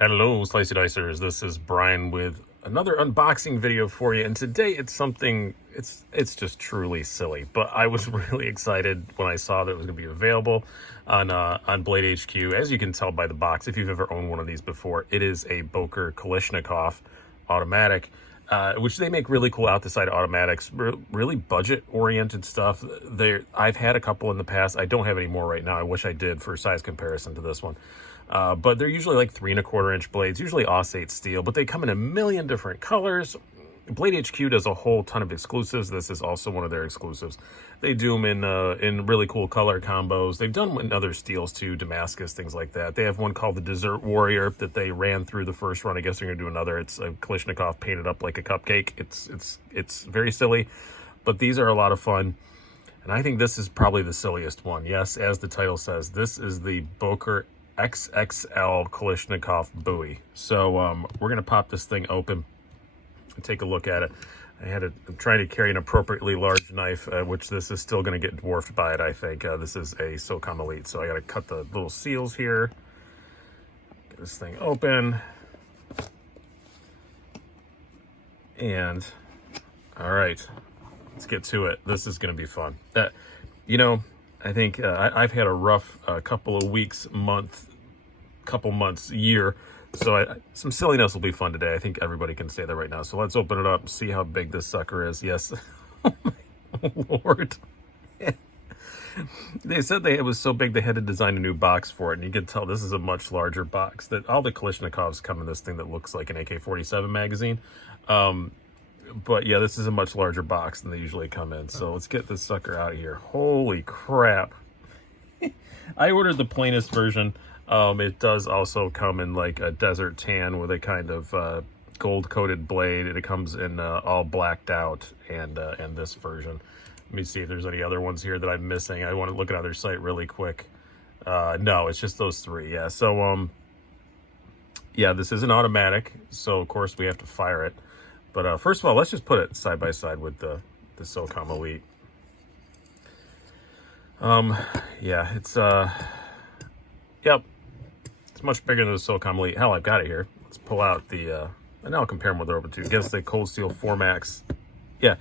Hello, Slicey Dicers. This is Brian with another unboxing video for you. And today it's something, it's just truly silly. But I was really excited when I saw that it was going to be available on Blade HQ. As you can tell by the box, if you've ever owned one of these before, it is a Boker Kalashnikov automatic, which they make really cool out-the-side automatics, really budget-oriented stuff. I've had a couple in the past. I don't have any more right now. I wish I did for size comparison to this one. But they're usually like 3 1/4 inch blades, usually Aussate steel, but they come in a million different colors. Blade HQ does a whole ton of exclusives. This is also one of their exclusives. They do them in really cool color combos. They've done them in other steels too, Damascus, things like that. They have one called the Desert Warrior that they ran through the first run. I guess they're gonna do another. It's a Kalashnikov painted up like a cupcake. It's very silly, but these are a lot of fun. And I think this is probably the silliest one. Yes, as the title says, this is the Boker XXL Kalashnikov Bowie. So we're gonna pop this thing open and take a look at it. I'm trying to carry an appropriately large knife, which this is still gonna get dwarfed by it, I think. This is a SOCOM Elite, so I gotta cut the little seals here. Get this thing open. And, all right, let's get to it. This is gonna be fun. I think I've had a rough couple of weeks, couple months, year. So some silliness will be fun today. I think everybody can say that right now. So let's open it up, see how big this sucker is. Yes. Oh my Lord. They said it was so big they had to design a new box for it. And you can tell this is a much larger box. That all the Kalashnikovs come in this thing that looks like an AK-47 magazine. But yeah, this is a much larger box than they usually come in. So let's get this sucker out of here. Holy crap. I ordered the plainest version. It does also come in like a desert tan with a kind of gold-coated blade. It comes in all blacked out, and this version. Let me see if there's any other ones here that I'm missing. I want to look at their site really quick. No, it's just those three. Yeah, so yeah, this is an automatic, so of course we have to fire it. But first of all, let's just put it side by side with the SOCOM Elite. Yeah, it's yep, it's much bigger than the SOCOM Elite. Hell, I've got it here. Let's pull out the and I'll compare them with the other two. Against the Cold Steel 4MAX. Yeah,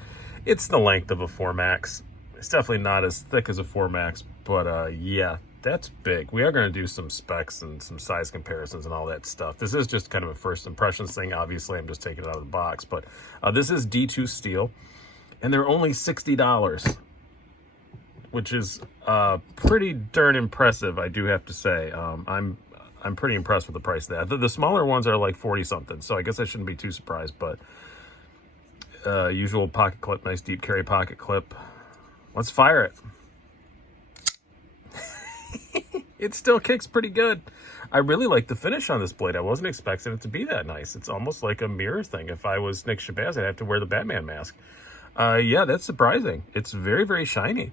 it's the length of a 4MAX. It's definitely not as thick as a 4MAX, but yeah, that's big. We are going to do some specs and some size comparisons and all that stuff. This is just kind of a first impressions thing. Obviously, I'm just taking it out of the box, but this is D2 steel, and they're only $60, which is pretty darn impressive, I do have to say. I'm pretty impressed with the price of that. The smaller ones are like 40 something, so I guess I shouldn't be too surprised. But usual pocket clip, nice deep carry pocket clip. Let's fire it. It still kicks pretty good. I really like the finish on this blade. I wasn't expecting it to be that nice. It's almost like a mirror thing. If I was Nick Shabazz, I'd have to wear the Batman mask. Yeah, that's surprising. It's very, very shiny.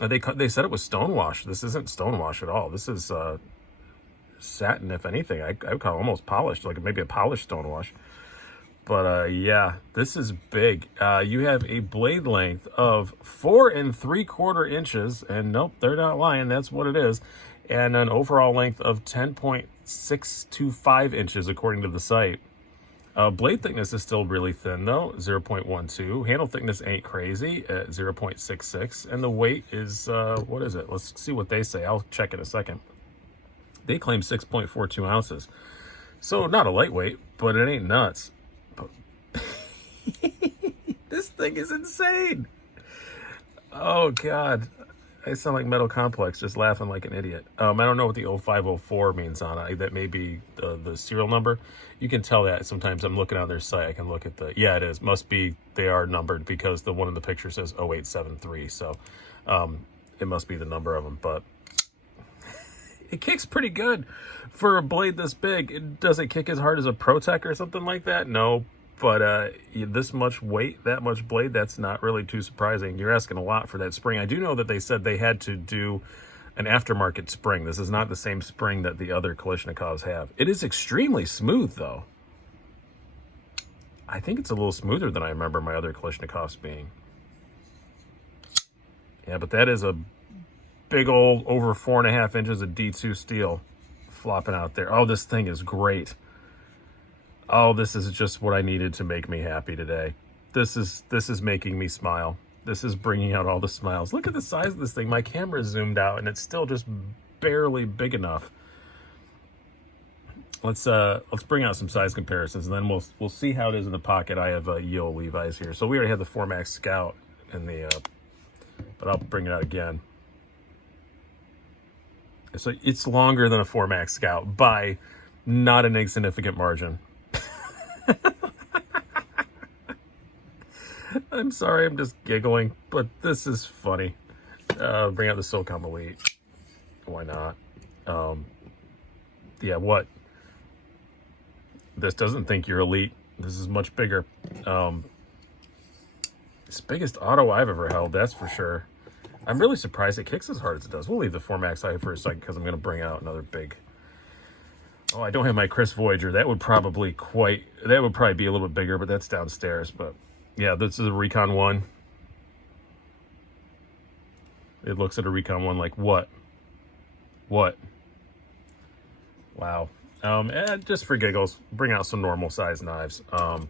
They said it was stonewash. This isn't stonewash at all. This is satin, if anything. I would call it almost polished, like maybe a polished stonewash. But yeah, this is big. You have a blade length of 4 3/4 inches, and nope, they're not lying. That's what it is, and an overall length of 10.625 inches, according to the site. Blade thickness is still really thin though, 0.12. Handle thickness ain't crazy at 0.66, and the weight is what is it? Let's see what they say. I'll check in a second. They claim 6.42 ounces, so not a lightweight, but it ain't nuts. This thing is insane. Oh God, I sound like Metal Complex, just laughing like an idiot. I don't know what the 0504 means on it. That may be the serial number. You can tell that sometimes. I'm looking on their site. I can look at yeah, it is. Must be, they are numbered because the one in the picture says 0873. So it must be the number of them. But it kicks pretty good for a blade this big. Does it kick as hard as a ProTech or something like that? No. But this much weight, that much blade, that's not really too surprising. You're asking a lot for that spring. I do know that they said they had to do an aftermarket spring. This is not the same spring that the other Kalashnikovs have. It is extremely smooth, though. I think it's a little smoother than I remember my other Kalashnikovs being. Yeah, but that is a big old over 4.5 inches of D2 steel flopping out there. Oh, this thing is great. Oh, this is just what I needed to make me happy today. This is making me smile. This is bringing out all the smiles. Look at the size of this thing. My camera zoomed out and it's still just barely big enough. Let's bring out some size comparisons, and then we'll see how it is in the pocket. I have Yale Levi's here, so we already had the 4MAX Scout in the, but I'll bring it out again. So it's longer than a 4MAX Scout by not an insignificant margin. I'm sorry, I'm just giggling, but this is funny. Bring out the SOCOM Elite. Why not? Yeah, what? This doesn't think you're elite. This is much bigger. It's the biggest auto I've ever held, that's for sure. I'm really surprised it kicks as hard as it does. We'll leave the 4MAX out for a second because I'm going to bring out another big... Oh, I don't have my Chris Voyager. That would probably be a little bit bigger, but that's downstairs. But yeah, this is a Recon 1. It looks at a Recon 1 like, what? What? Wow. And just for giggles, bring out some normal size knives. Put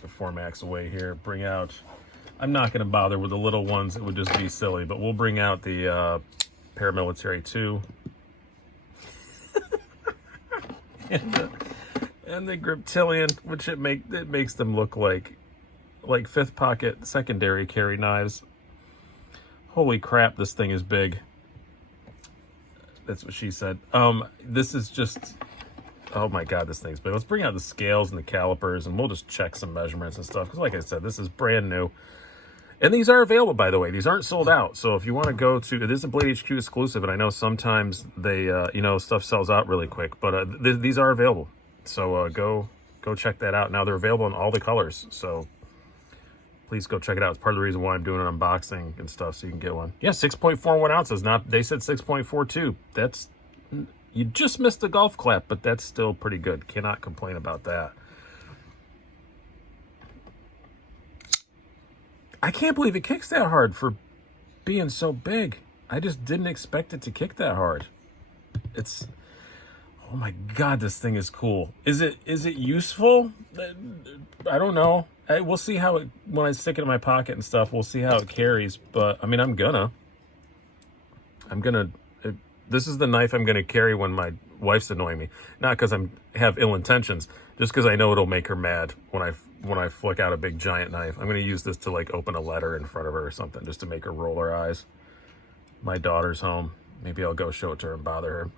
the 4MAX away here. Bring out... I'm not going to bother with the little ones. It would just be silly. But we'll bring out the Paramilitary 2. and the Griptilian, which it makes them look like fifth pocket secondary carry knives. Holy crap, this thing is big. That's what she said. This is just... Oh my God, this thing's big. Let's bring out the scales and the calipers, and we'll just check some measurements and stuff. Because like I said, this is brand new. And these are available, by the way. These aren't sold out. So if you want to go to... It is a Blade HQ exclusive, and I know sometimes they, stuff sells out really quick. But these are available. So go check that out. Now, they're available in all the colors. So please go check it out. It's part of the reason why I'm doing an unboxing and stuff, so you can get one. Yeah, 6.41 ounces. They said 6.42. That's... You just missed the golf clap, but that's still pretty good. Cannot complain about that. I can't believe it kicks that hard for being so big. I just didn't expect it to kick that hard. It's... Oh my God, this thing is cool. Is it useful? I don't know. We'll see how it... When I stick it in my pocket and stuff, we'll see how it carries. But, I mean, I'm gonna... This is the knife I'm going to carry when my wife's annoying me. Not because I have ill intentions, just because I know it'll make her mad when I flick out a big giant knife. I'm going to use this to like open a letter in front of her or something, just to make her roll her eyes. My daughter's home. Maybe I'll go show it to her and bother her.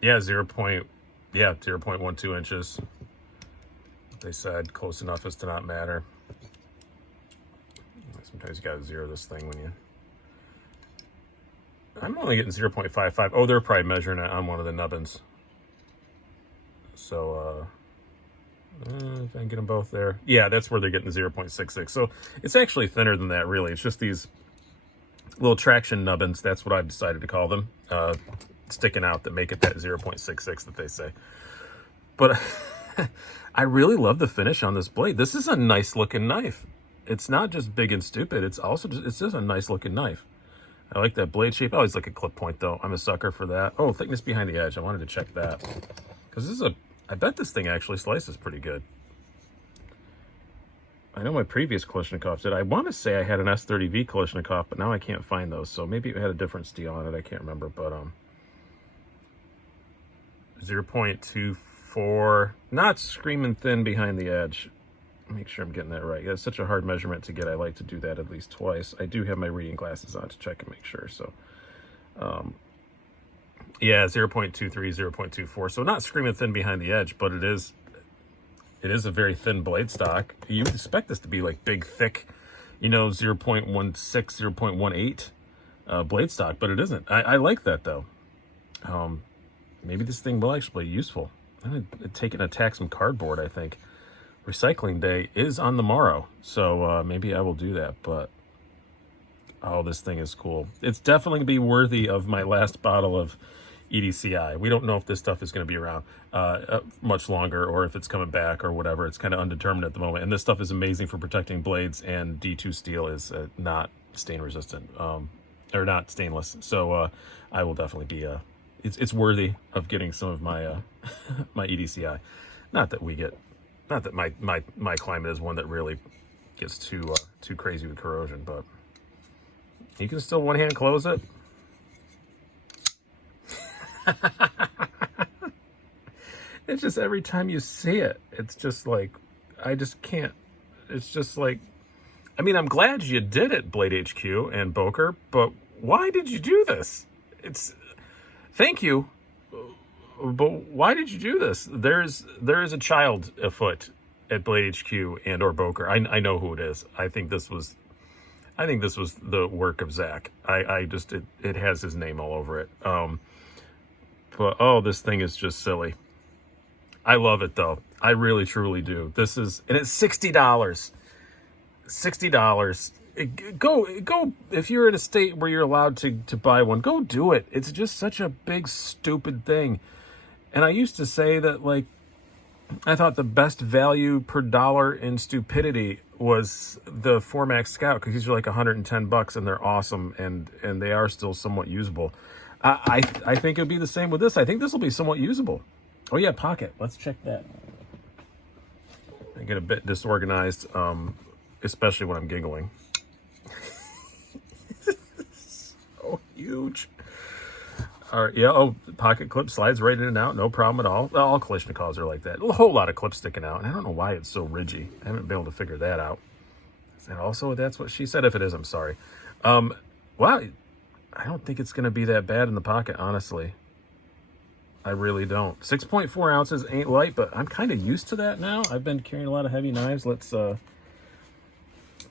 Yeah, 0.12 inches. They said close enough as to not matter. Sometimes you got to zero this thing when you... I'm only getting 0.55. Oh, they're probably measuring it on one of the nubbins. So, if I can get them both there. Yeah, that's where they're getting 0.66. So, it's actually thinner than that, really. It's just these little traction nubbins. That's what I've decided to call them. Sticking out that make it that 0.66 that they say. But I really love the finish on this blade. This is a nice-looking knife. It's not just big and stupid. It's just a nice-looking knife. I like that blade shape. I always like a clip point, though. I'm a sucker for that. Oh, thickness behind the edge. I wanted to check that. Because this is I bet this thing actually slices pretty good. I know my previous Kalashnikov did. I want to say I had an S30V Kalashnikov, but now I can't find those. So maybe it had a different steel on it. I can't remember. But 0.24. Not screaming thin behind the edge. Make sure I'm getting that right. It's such a hard measurement to get. I like to do that at least twice. I do have my reading glasses on to check and make sure. So, yeah, 0.23, 0.24. So not screaming thin behind the edge, but it is a very thin blade stock. You would expect this to be like big, thick, 0.16, 0.18 blade stock, but it isn't. I like that, though. Maybe this thing will actually be useful. I'm going to take it and attack some cardboard, I think. Recycling day is on the morrow, so maybe I will do that. But oh, this thing is cool. It's definitely going to be worthy of my last bottle of EDCI. We don't know if this stuff is going to be around much longer, or if it's coming back or whatever. It's kind of undetermined at the moment. And this stuff is amazing for protecting blades, and D2 steel is not stain resistant, or not stainless. So I will definitely be it's worthy of getting some of my my EDCI. Not that my climate is one that really gets too crazy with corrosion, but you can still one hand close it. It's just every time you see it, it's just like, I just can't. It's just like, I mean, I'm glad you did it, Blade HQ and Boker, but why did you do this? Thank you, but why did you do this? There is a child afoot at Blade HQ and or Boker. I know who it is. I think this was the work of Zach. It has his name all over it. But oh, this thing is just silly. I love it though. I really truly do. And it's $60. $60. Go if you're in a state where you're allowed to buy one, go do it. It's just such a big stupid thing. And I used to say that, like, I thought the best value per dollar in stupidity was the Formax Scout, because these are like $110 and they're awesome, and they are still somewhat usable. I think it'll be the same with this. I think this will be somewhat usable. Oh yeah, pocket. Let's check that. I get a bit disorganized, especially when I'm giggling. So huge. All right, yeah. Oh, pocket clip slides right in and out, no problem at all. All Kalashnikovs are like that. A whole lot of clips sticking out, and I don't know why it's so ridgy. I haven't been able to figure that out. Is that also that's what she said? If it is, I'm sorry. Wow, I don't think it's going to be that bad in the pocket, honestly. I really don't. 6.4 ounces ain't light, but I'm kind of used to that now. I've been carrying a lot of heavy knives. Let's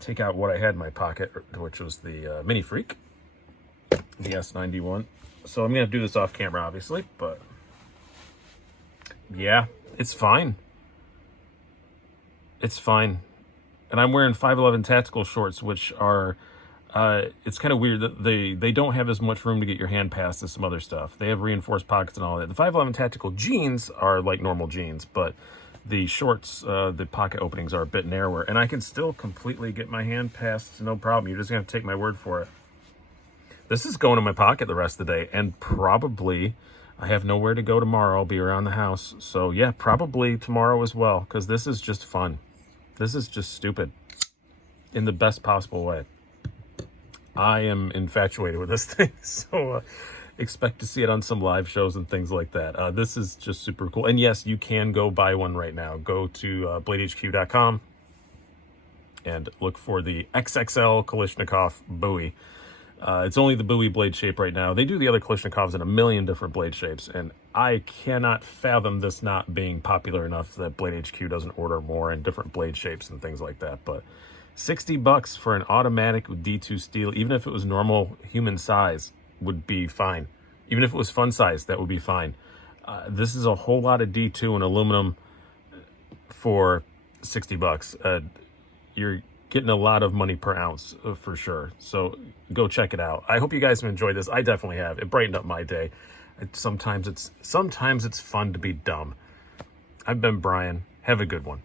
take out what I had in my pocket, which was the Mini Freak, the S91. So I'm going to do this off camera, obviously, but yeah, it's fine. It's fine. And I'm wearing 511 tactical shorts, which are, it's kind of weird that they don't have as much room to get your hand past as some other stuff. They have reinforced pockets and all that. The 511 tactical jeans are like normal jeans, but the shorts, the pocket openings are a bit narrower, and I can still completely get my hand past, no problem. You're just going to take my word for it. This is going in my pocket the rest of the day, and probably I have nowhere to go tomorrow. I'll be around the house. So yeah, probably tomorrow as well, because this is just fun. This is just stupid in the best possible way. I am infatuated with this thing, so expect to see it on some live shows and things like that. This is just super cool. And yes, you can go buy one right now. Go to bladehq.com and look for the XXL Kalashnikov Bowie. It's only the Bowie blade shape right now. They do the other Kalashnikovs in a million different blade shapes, and I cannot fathom this not being popular enough that Blade HQ doesn't order more in different blade shapes and things like that. But $60 for an automatic with D2 steel, even if it was normal human size, would be fine. Even if it was fun size, that would be fine. This is a whole lot of D2 and aluminum for $60. You're getting a lot of money per ounce for sure. So go check it out. I hope you guys have enjoyed this. I definitely have. It brightened up my day. Sometimes it's fun to be dumb. I've been Brian. Have a good one.